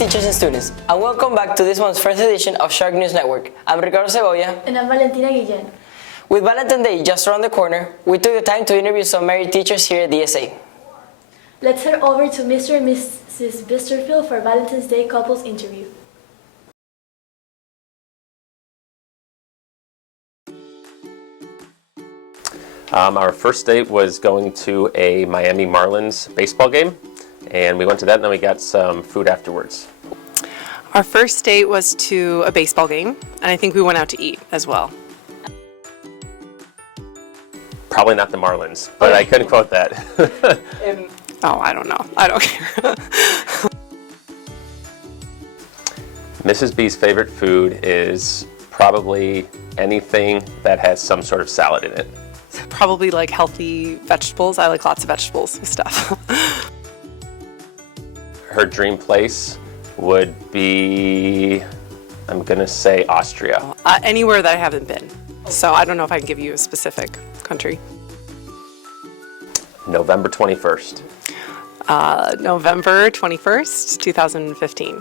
teachers and students, and welcome back to this month's first edition of Shark News Network. I'm Ricardo Segovia. And I'm Valentina Guillen. With Valentine Day just around the corner, we took the time to interview some married teachers here at DSA. Let's head over to Mr. and Mrs. Bisterfield for Valentine's Day couples interview. Our first date was going to a Miami Marlins baseball game, and we went to that and then we got some food afterwards. Our first date was to a baseball game, and I think we went out to eat as well. Probably not the Marlins, but I couldn't quote that. I don't know. I don't care. Mrs. B's favorite food is probably anything that has some sort of salad in it. Probably like healthy vegetables. I like lots of vegetables and stuff. Her dream place would be, I'm gonna say Austria. Anywhere that I haven't been. So I don't know if I can give you a specific country. November 21st. November 21st, 2015.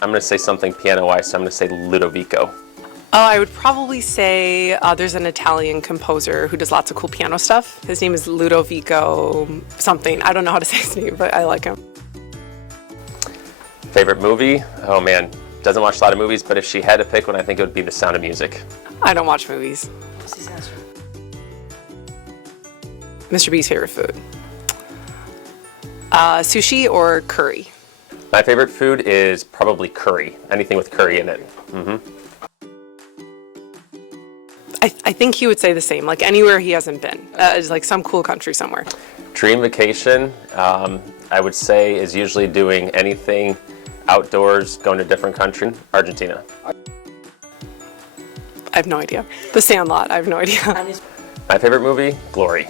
I'm gonna say something piano-wise, so I'm gonna say Ludovico. I would probably say there's an Italian composer who does lots of cool piano stuff. His name is Ludovico something. I don't know how to say his name, but I like him. Favorite movie? Oh man, doesn't watch a lot of movies, but if she had to pick one, I think it would be The Sound of Music. I don't watch movies. Mr. B's favorite food? Sushi or curry? My favorite food is probably curry. Anything with curry in it. I think he would say the same, like anywhere he hasn't been. It's like some cool country somewhere. Dream vacation, I would say, is usually doing anything outdoors, going to a different country. Argentina. I have no idea. The Sandlot, I have no idea. My favorite movie? Glory.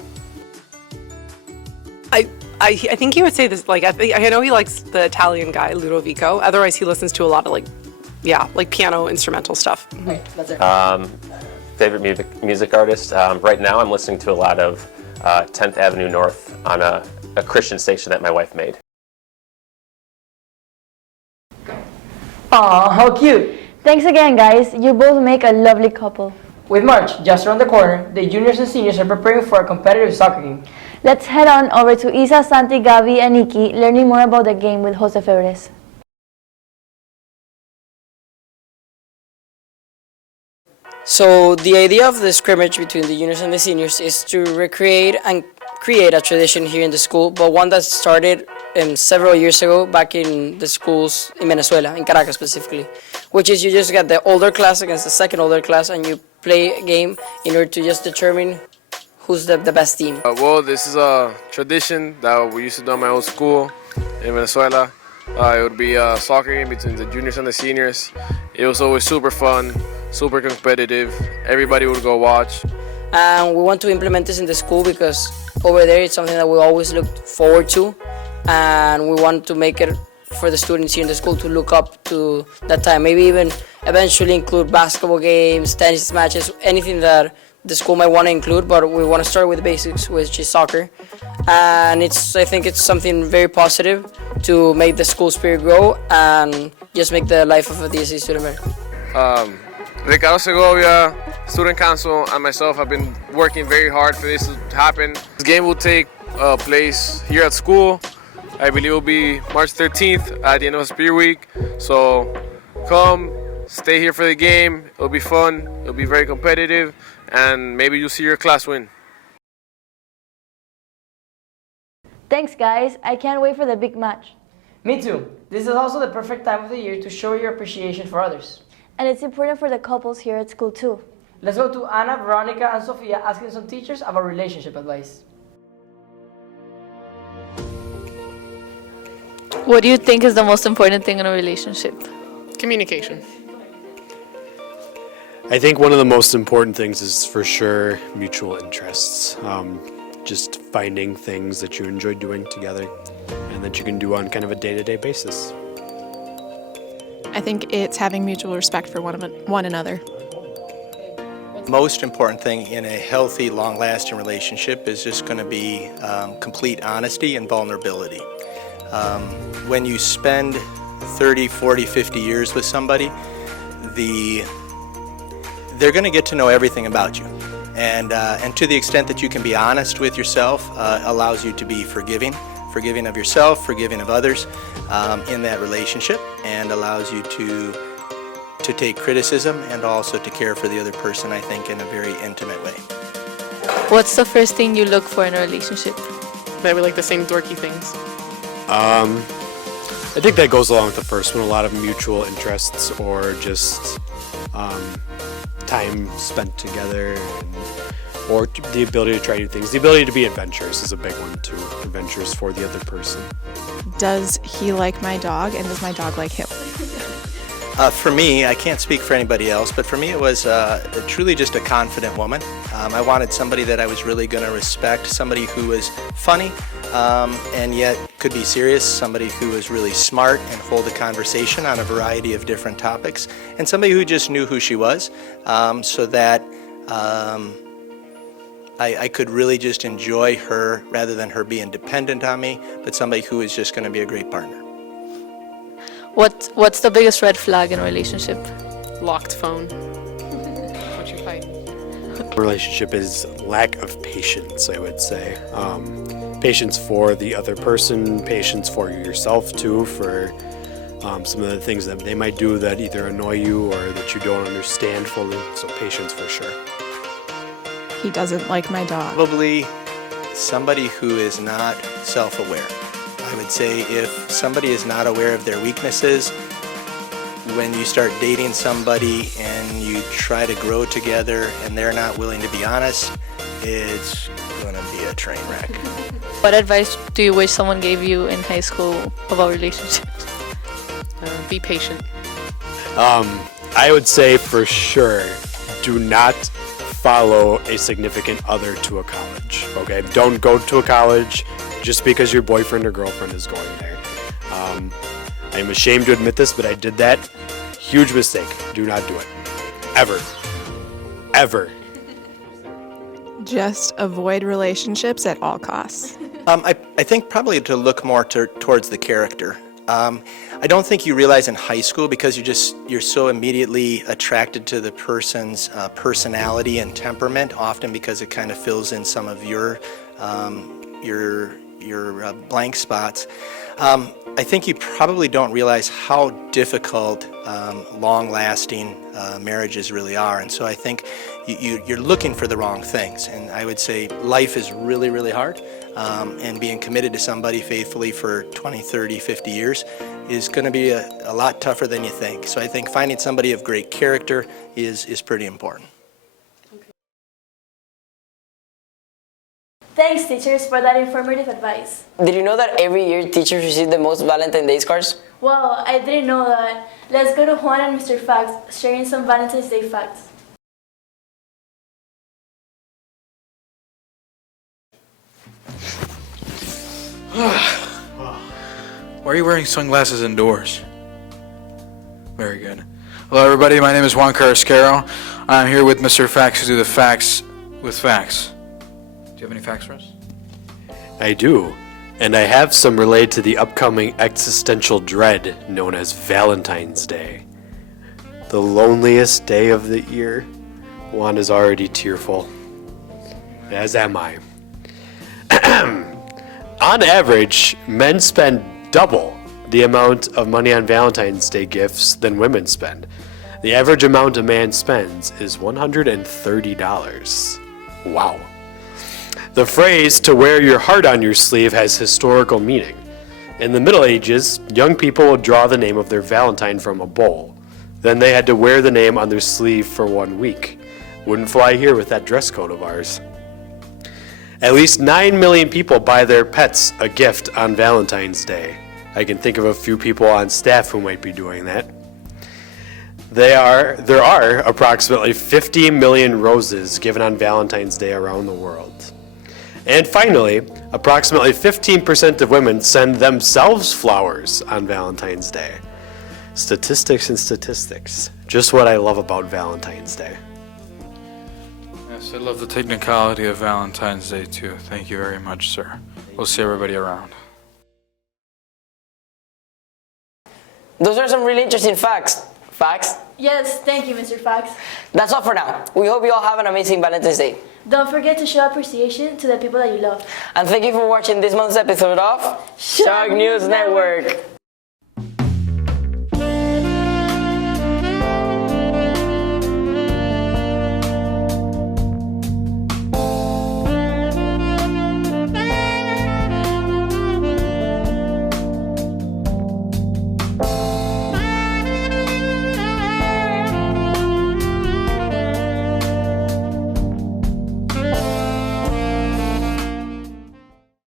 I think he would say this, like, I know he likes the Italian guy, Ludovico. Otherwise, he listens to a lot of, like piano instrumental stuff. Right, that's it. Favorite music artist? Right now, I'm listening to a lot of 10th Avenue North on a Christian station that my wife made. Aw, how cute! Thanks again, guys. You both make a lovely couple. With March just around the corner, the juniors and seniors are preparing for a competitive soccer game. Let's head on over to Isa, Santi, Gabi, and Nikki, learning more about the game with Jose Febres. So the idea of the scrimmage between the juniors and the seniors is to recreate and create a tradition here in the school, but one that started several years ago back in the schools in Venezuela, in Caracas specifically, which is you just get the older class against the second older class and you play a game in order to just determine who's the best team. Well, this is a tradition that we used to do at my old school in Venezuela. It would be a soccer game between the juniors and the seniors. It was always super fun, super competitive. Everybody would go watch. And we want to implement this in the school because over there it's something that we always look forward to, and we want to make it for the students here in the school to look up to that time. Maybe even eventually include basketball games, tennis matches, anything that the school might want to include, but we want to start with the basics, which is soccer. And I think it's something very positive to make the school spirit grow and just make the life of a DSA student better. Ricardo Segovia, student council, and myself have been working very hard for this to happen. This game will take place here at school. I believe it will be March 13th at the end of Spirit Week. So come, stay here for the game. It'll be fun. It'll be very competitive, and maybe you'll see your class win. Thanks, guys. I can't wait for the big match. Me too. This is also the perfect time of the year to show your appreciation for others. And it's important for the couples here at school, too. Let's go to Anna, Veronica, and Sofia asking some teachers about relationship advice. What do you think is the most important thing in a relationship? Communication. I think one of the most important things is for sure mutual interests. Just finding things that you enjoy doing together and that you can do on kind of a day-to-day basis. I think it's having mutual respect for one another. Most important thing in a healthy, long-lasting relationship is just going to be complete honesty and vulnerability. When you spend 30, 40, 50 years with somebody, they're going to get to know everything about you. And to the extent that you can be honest with yourself, allows you to be forgiving of yourself, forgiving of others in that relationship, and allows you to take criticism and also to care for the other person, I think, in a very intimate way. What's the first thing you look for in a relationship? That we like the same dorky things. I think that goes along with the first one, a lot of mutual interests or just time spent together, or the ability to try new things. The ability to be adventurous is a big one too, adventurous for the other person. Does he like my dog, and does my dog like him? For me, I can't speak for anybody else, but for me it was truly just a confident woman. I wanted somebody that I was really going to respect, somebody who was funny and yet could be serious, somebody who was really smart and hold a conversation on a variety of different topics, and somebody who just knew who she was, so that I could really just enjoy her rather than her being dependent on me, but somebody who is just going to be a great partner. What's the biggest red flag in a relationship? Locked phone. What you fighting? Relationship is lack of patience, I would say. Patience for the other person, patience for yourself too, for some of the things that they might do that either annoy you or that you don't understand fully. So patience for sure. He doesn't like my dog. Probably somebody who is not self-aware. I would say if somebody is not aware of their weaknesses, when you start dating somebody and you try to grow together and they're not willing to be honest, it's going to be a train wreck. What advice do you wish someone gave you in high school about relationships? Be patient. I would say for sure, do not follow a significant other to a college, okay? Don't go to a college just because your boyfriend or girlfriend is going there. I'm ashamed to admit this, but I did that. Huge mistake. Do not do it. Ever. Ever. Just avoid relationships at all costs. I think probably to look more towards the character. I don't think you realize in high school, because you're so immediately attracted to the person's personality and temperament, often because it kind of fills in some of your blank spots. I think you probably don't realize how difficult long-lasting marriages really are, and so I think you're looking for the wrong things. And I would say life is really, really hard, and being committed to somebody faithfully for 20, 30, 50 years is going to be a lot tougher than you think. So I think finding somebody of great character is pretty important. Thanks, teachers, for that informative advice. Did you know that every year teachers receive the most Valentine's Day cards? Well, I didn't know that. Let's go to Juan and Mr. Facts, sharing some Valentine's Day facts. Why are you wearing sunglasses indoors? Very good. Hello everybody, my name is Juan Carrasquero. I'm here with Mr. Facts to do the facts with facts. Do you have any facts for us? I do. And I have some related to the upcoming existential dread known as Valentine's Day. The loneliest day of the year. Juan is already tearful. As am I. On average, men spend double the amount of money on Valentine's Day gifts than women spend. The average amount a man spends is $130. Wow. The phrase, "to wear your heart on your sleeve," has historical meaning. In the Middle Ages, young people would draw the name of their Valentine from a bowl. Then they had to wear the name on their sleeve for 1 week. Wouldn't fly here with that dress code of ours. At least 9 million people buy their pets a gift on Valentine's Day. I can think of a few people on staff who might be doing that. There are approximately 50 million roses given on Valentine's Day around the world. And finally, approximately 15% of women send themselves flowers on Valentine's Day. Statistics and statistics. Just what I love about Valentine's Day. Yes, I love the technicality of Valentine's Day too. Thank you very much, sir. We'll see everybody around. Those are some really interesting facts. Facts? Yes, thank you, Mr. Fox. That's all for now. We hope you all have an amazing Valentine's Day. Don't forget to show appreciation to the people that you love. And thank you for watching this month's episode of Shark News Network.